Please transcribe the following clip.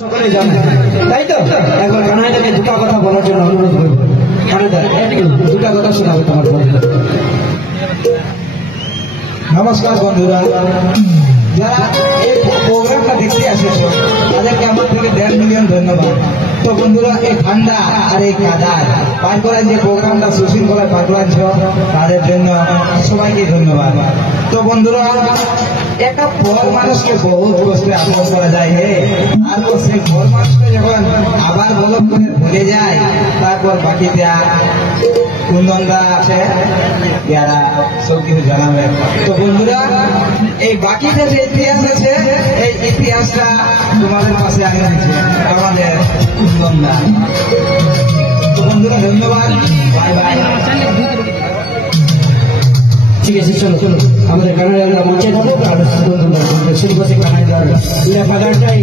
সকলে জানে, তাই তো? এখন কানাইদাকে দুটা কথা বলার জন্য অনুরোধ করব। কানাইদা, দুটা কথা শোনাবে তোমার বন্ধুরা। নমস্কার বন্ধুরা, যারা এই প্রোগ্রামটা দেখতে আসেছ তাদেরকে আমার থেকে 1.5 মিলিয়ন ধন্যবাদ। তো বন্ধুরা, এই ঠান্ডা আর এই কাদায় পার করার যে প্রোগ্রামটা সুশৃঙ্খলায় পার করাচ্ছ তাদের জন্য সবাইকে ধন্যবাদ। তো বন্ধুরা, একটা পর মানুষকে বহুত কষ্টে আপন করা যায় হে, আর সেই পর মানুষকে যখন আবার বলক করে ভুলে যায়, তারপর বাকিতে কুন্দনদা আছে, যারা সব কিছু জানাবে। তো বন্ধুরা, এই বাকিতে যে ইতিহাস আছে, এই ইতিহাসটা তোমাদের পাশে আনে দিচ্ছে আমাদের কুন্দনদা। তো বন্ধুরা, ধন্যবাদ, বাই বাই। ঠিক আছে, চলো চলো আমাদের কানাইদার মঞ্চে যাবো। আর শুধু কানাইদার লেখা গানটাই